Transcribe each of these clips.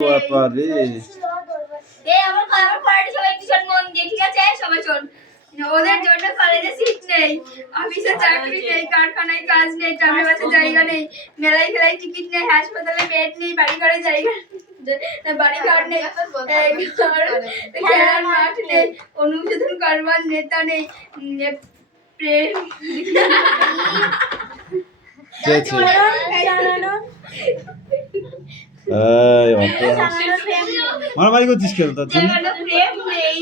ব্যাপারে আমার পার্টি সবাই একটু শোন মন দিয়ে, ঠিক আছে? সবাই শোন, ওদের জন্য কলেজে সিট নেই, অফিসে চাকরি নেই, কারখানায় কাজ নেই, ট্রামে বাসে জায়গা নেই, মেলায় খেলায় টিকিট নেই, হাসপাতালে বেড নেই, বাড়ি ঘরে জায়গা বাড়িঘর নেই, খেলার মাঠ নেই, অনুমোদন করবার নেতা নেই, প্রেম মারামারি করছিস কেন? তার জন্য প্রেম নেই,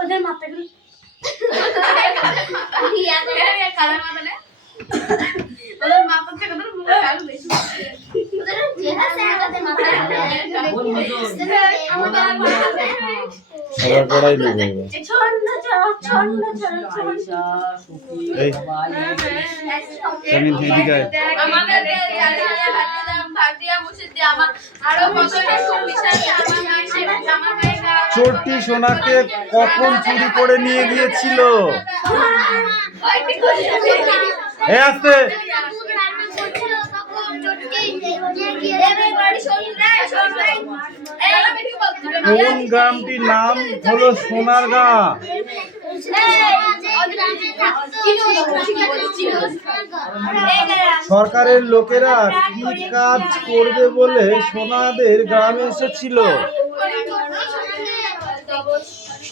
ওদের মাথাগুলো কালার মাথা নেই, ওদের মাথা থেকে ওদের মুখ কালো বেশি, ওদের চেহারা আগাতে মাথা সবার পড়াই নেব ছন্ন ছন্ন এই তুমি এদিকে আয়। আমাদেরকে ভাটিয়া বসে দিয়ে আমার আরো কতটা সংসার আমার চোরটি সোনাকে কখন চুরি করে নিয়ে গিয়েছিল? এই আসতে কোন গ্রামটির নাম হলো সোনারগাঁ? সরকারের লোকেরা কি কাজ করবে বলে সোনাদের গ্রামে এসেছিল?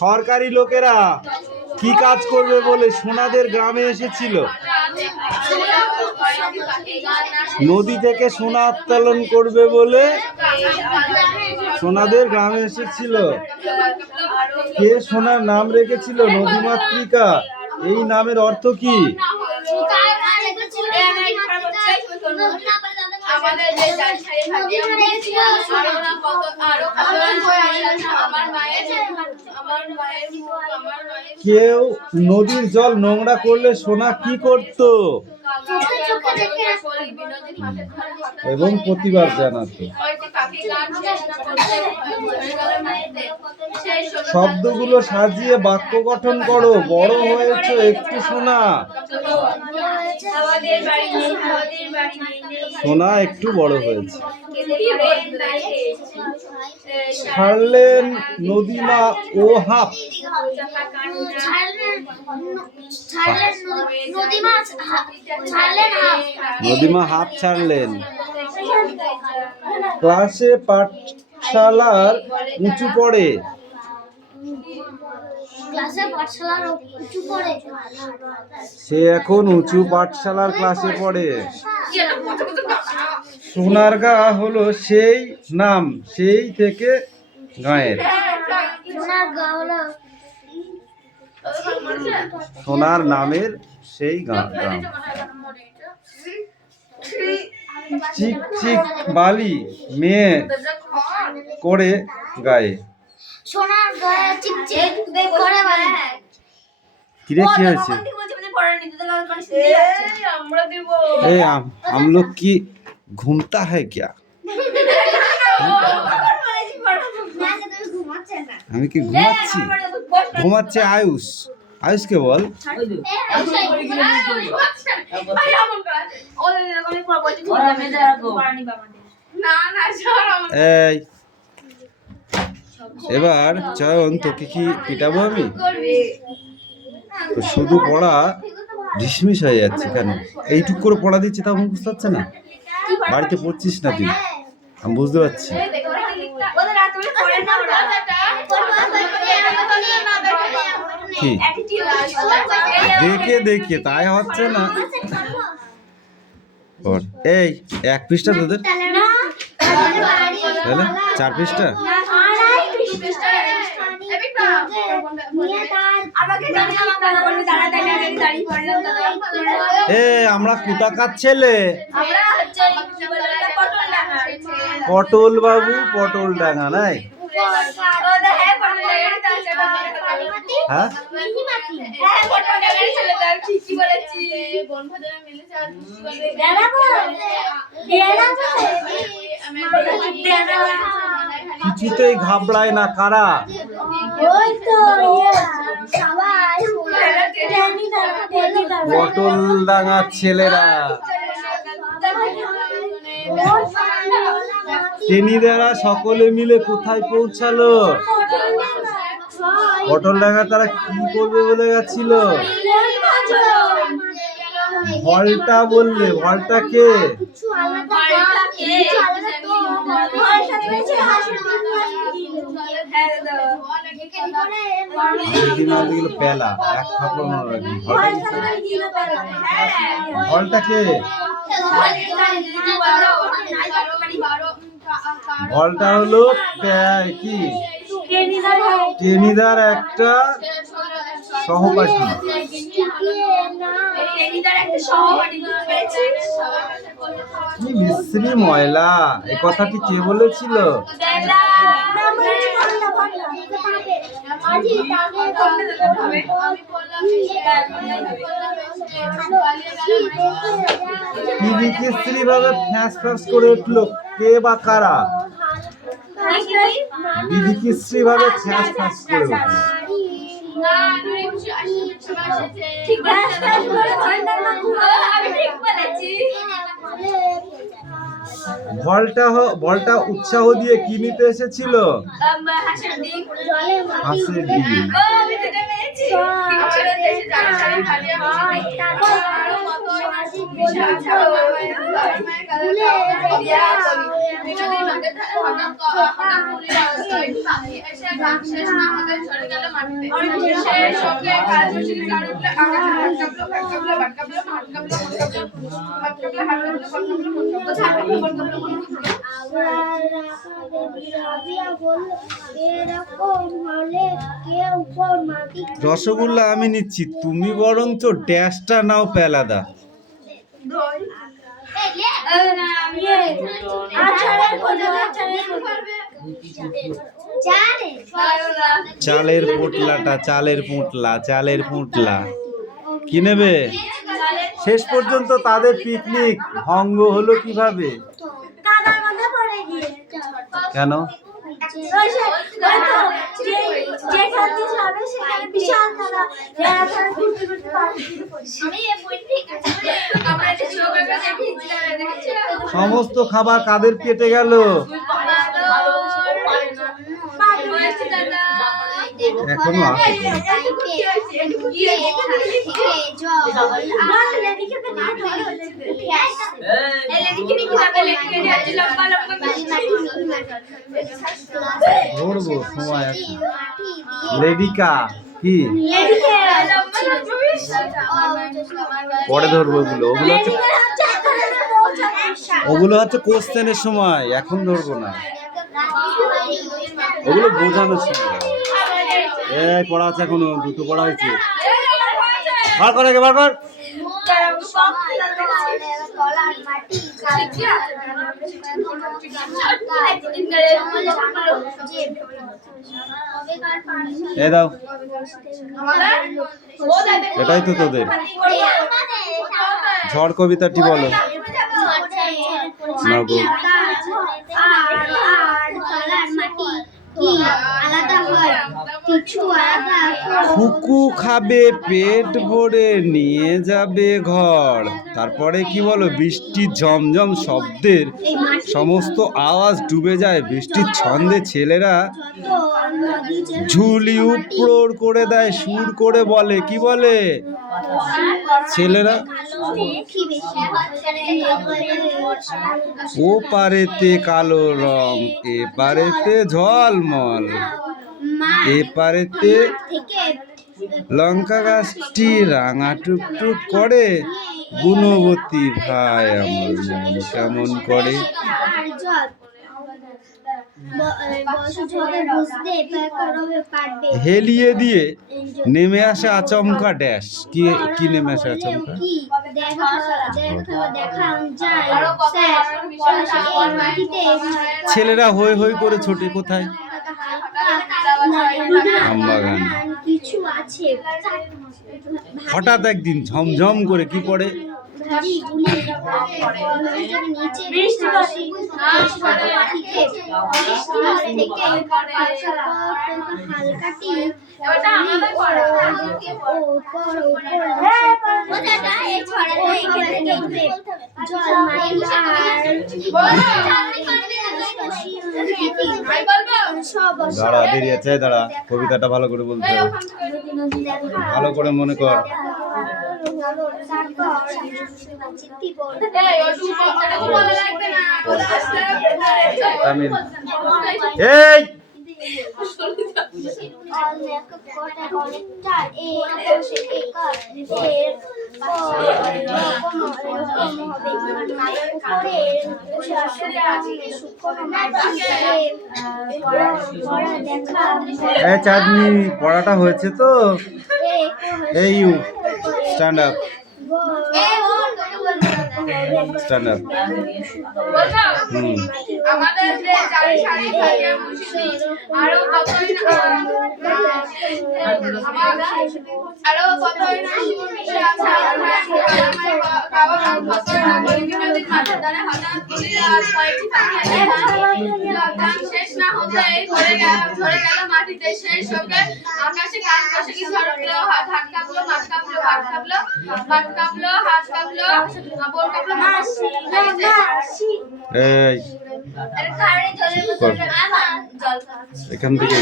সরকারি লোকেরা কি কাজ করবে বলে সোনাদের গ্রামে এসেছিল? নদী থেকে সোনা উত্তোলন করবে বলে সোনাদের গ্রামে এসেছিল। কে সোনার নাম রেখেছিল নদীমাতৃকা? এই নামের অর্থ কি? কেউ নদীর জল নোংরা করলে সোনা কি করত এবং প্রতিবাদ জানাতো? শব্দগুলো সাজিয়ে বাক্য গঠন করো। বড় হয়েছে একটু সোনা। সোনা একটু বড় হয়েছে। ছাড়লেন নদীমা ও হাফ। নদীমা হাফ ছাড়লেন। ক্লাসে পাঠশালার উঁচু পড়ে। সে এখন উঁচু পাঠশালার ক্লাসে পড়ে। সোনারগাঁ হলো সেই নাম, সেই থেকে গাঁয়ের। সোনার নামের সেই গ্রাম। চিক চিক বালি মেয়ে করে গায়ে। কিরে কি হয়েছে? हम लोग की घूमता है क्या? আমি কি ঘুমাচ্ছি? ঘুমাচ্ছে আয়ুষ। আয়ুষকে বল। এই এবার চয়ন, তোকে কি পিটাবো আমি? তো শুধু পড়া ঢিসমিস হয়ে যাচ্ছে কেন? এইটুক করে পড়া দিচ্ছে তাও মুখস্থ হচ্ছে না? বাড়িতে পড়ছিস না তুই, আমি বুঝতে পারছি। কি দেখে দেখে তাই হচ্ছে না? এই এক পৃষ্ঠা তোদের, 4 পৃষ্ঠা। আমরা কোথাকার ছেলে? পটল বাবু পটল ডাঙা নাই? হ্যাঁ কিছুতেই ঘাবড়ায় না কারা? পটল ডাঙার ছেলেরা। টেনিদারা সকলে মিলে কোথায় পৌঁছালো? পটল ডাঙ্গা তারা কি করবে বলে গেছিল? ভলটা বললে, ভলটা কে? পেলা এক ভলটা কে? ভলটা হলো কি টেনিদার একটা সহপাঠী। কি বিশ্রী ময়লা, এই কথাটি কে বলেছিল? কি বিচিত্রী ভাবে ফ্যাঁস ফ্যাঁস করে উঠলো, কে বা কারা? বিচিত্রী ভাবে ফ্যাঁস ফ্যাঁস করে উঠলো। ভলটা উৎসাহ দিয়ে কি নিতে এসেছিল? হাঁসের ডিম। রসগোল্লা আমি নিচ্ছি, তুমি বরঞ্চ ড্যাশটা নাও পেলাদা। চালের পোটলাটা, চালের পুঁটলা কি নেবে? শেষ পর্যন্ত তাদের পিকনিক ভঙ্গ হলো কিভাবে? কেন? সমস্ত খাবার কাদের পেটে গেল? এখনো ধরবো সময় আছে। লেডিকা কি পরে ধরবো, ওগুলো হচ্ছে কোশ্চেনের সময়, এখন ধরবো না, ওগুলো বোঝানোর সময়। এই পড়া আছে এখনো, দুটো পড়া হয়েছে, বার কর আগে বার কর। এ দাও, এটাই তো তোদের ঝড় কবিতাটি বলো। খুকু খাবে পেট ভরে নিয়ে যাবে ঘর। তারপরে কি বলো? বৃষ্টির ঝমঝম শব্দের সমস্ত আওয়াজ ডুবে যায় বৃষ্টির ছন্দে। ছেলেরা ঝুলি উপড় করে দেয়, সুর করে বলে, কি বলে ছেলেরা? ও পারেতে কালো রং, এ পারেতে ঝলমল, এ পারেতে লঙ্কা গাছটি রাঙা টুকটুক করে, গুণবতী ভাই আমার মন কেমন করে। হেলিয়ে দিয়ে নেমে আসে আচমকা ড্যাশ। কি নেমে আসে আচমকা? ছেলেরা হই হই করে ছোটে কোথায়? আমবাগান। হঠাৎ একদিন ঝমঝম করে কি পড়ে? দাঁড়া, দেরি আছে, দাঁড়া, কবিতাটা ভালো করে বলতে হবে, ভালো করে মনে কর। তামিল এই চাঁদনি, পড়াটা হয়েছে তো? এই you stand up, stand up. আমাদের যে জারি সারি থাকে আরো কতই না আরো কতই না মিশে আছে আমার বাবা কতই না গরিবদের মাথা দ্বারা হঠাৎ করে আর কয়েকটি পাখি গান শেষ না হতে ঝরে গেল মাটিতে, সেই সঙ্গে আকাশে গান বসে কি ঝরলো, হাত কাঁপলো, মাথা কাঁপলো, হাত কাঁপলো, হাত কাঁপলো, হাত কাঁপলো, বোন কাঁপলো, মাসি এই এখান থেকে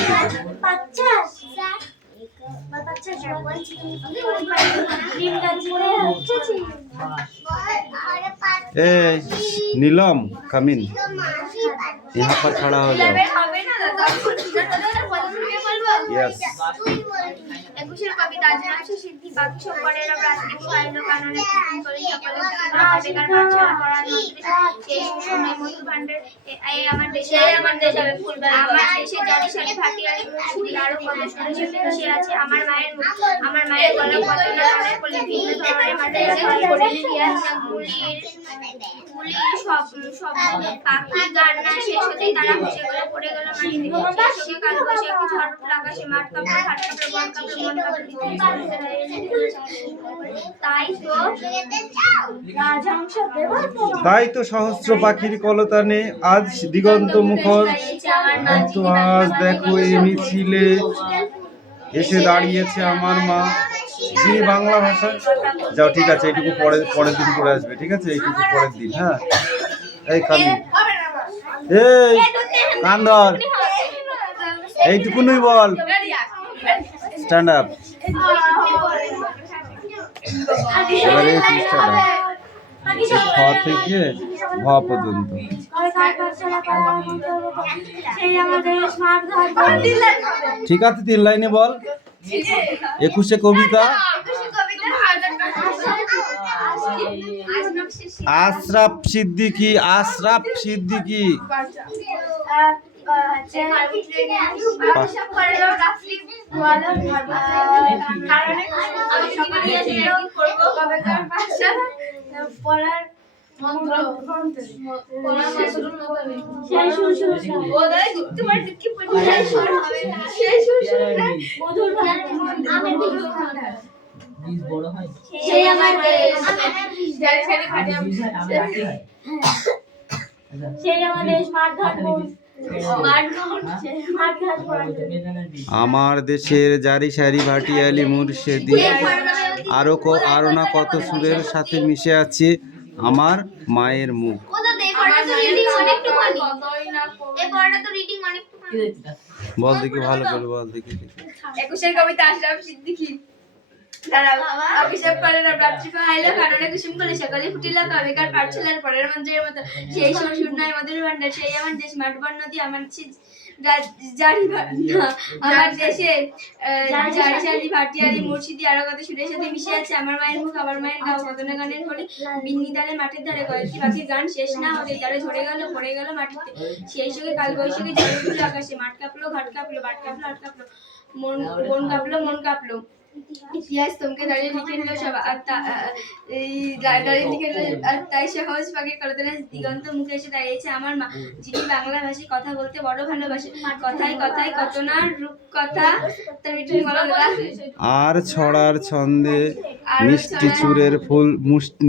नीलम कमिन, यहाँ पर खड़ा हो जाओ। यस একুশের কবিতা আজনাশে সিদ্ধি বাকি সম্পদের রাত্রি পাইলো কাননে করে সকালে বেকার পাঠশালা করার মধ্যে এই সময় মধুর ভান্ডার এই আমার দেশে হবে ফুলবাড়ি, আমার দেশে জারি সারি ভাটিয়ালি ছুরি আরো কত সুন্দর সুন্দর মিশে আছে আমার মায়ের গলা কত না তাদের বলে ভিন্ন ধরনের মাঠে করে গিয়েছে গুলির সব পাখি গান না শেষ হতেই তারা বসে গেল পড়ে গেল মাটিতে, সেই সঙ্গে কাল বৈশাখী ঝড় আকাশে মাঠ কাঁপলো, ঘাট কাঁপলো, বন কাঁপলো, মন কাঁপলো, তাই তো সহস্র পাখির কলতানে আজ দিগন্ত মুখর, কিন্তু আজ দেখো এই মিছিলে এসে দাঁড়িয়েছে আমার মা, যিনি বাংলা ভাষা। যাও, ঠিক আছে, এইটুকু পরের দিন করে আসবে, ঠিক আছে, এইটুকু পরের দিন। হ্যাঁ, এই কামি, এই কান্দর, এইটুকুনই বল, স্ট্যান্ড আপ। এবারে খ থেকে ভ পর্যন্ত। ঠিক আছে, 3 লাইনে বল। 21 কবিতা আশরাফ সিদ্দিকী, আশরাফ সিদ্দিকী। আমার দেশের জারি সারি ভাটিয়ালি মুর্শেদি আরো না কত সুরের সাথে মিশে আছে আমার মায়ের মুখ। বল দেখি, ভালো করে বল দেখি। 21 কবিতা আশরাফ সিদ্দিকী। অভিশাপ করে রাত্রি পাইলো কারণে কুসুম করে সকালে ফুটিল বেকার পাঠশালার পরের মন্ত্রের মতো, সেই সুর নাই মধুর ভান্ডার, সেই আমার দেশ মাঠবর নদী, আমার আমার দেশে জারি সারি ভাটিয়ালি মুর্শিদি আরো কত সুরের সাথে মিশে আছে আমার মায়ের মুখ, আমার মায়ের গাও কত না গানের ফলে বিন্নি দ্বারে মাঠের ধারে কয়েকটি পাখির গান শেষ না হতে তারা ঝরে গেল পড়ে গেল মাটিতে, সেই সঙ্গে কাল বৈশাখী ঝড় উঠলো আকাশে, মাঠ কাঁপলো, ঘাট কাঁপলো, বাট কাঁপলো, হাট কাঁপলো, মন কাঁপলো, মন কাঁপলো। ইতিহাস তোমকে দাঁড়িয়ে লিখে নিল সব, আর দাঁড়িয়ে লিখে নিল, আর তাই সহজ পাখির কলতানে দিগন্ত মুখে এসে দাঁড়িয়েছে আমার মা, যিনি বাংলা ভাষায় কথা বলতে বড় ভালোবাসে, কথায় কথায় কত না রূপ কথা তার মিঠুন গলা আর ছড়ার ছন্দে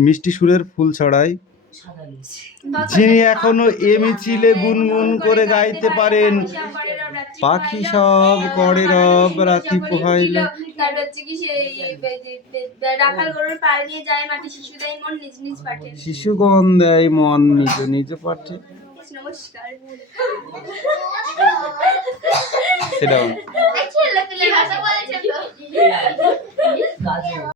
মিষ্টি সুরের ফুল ছড়ায়, যিনি এখনো এ মিছিলে গুনগুন করে গাইতে পারেন, পাখি সব করে রব রাতি পোহাইল। তার হচ্ছে কি সেই রাখাল গরুর পাল নিয়ে যায় মাটি, শিশু দেয় মন নিজ নিজ পাঠে, শিশুগণ দেয় মন নিজ নিজ পাঠে। নমস্কার। sit down.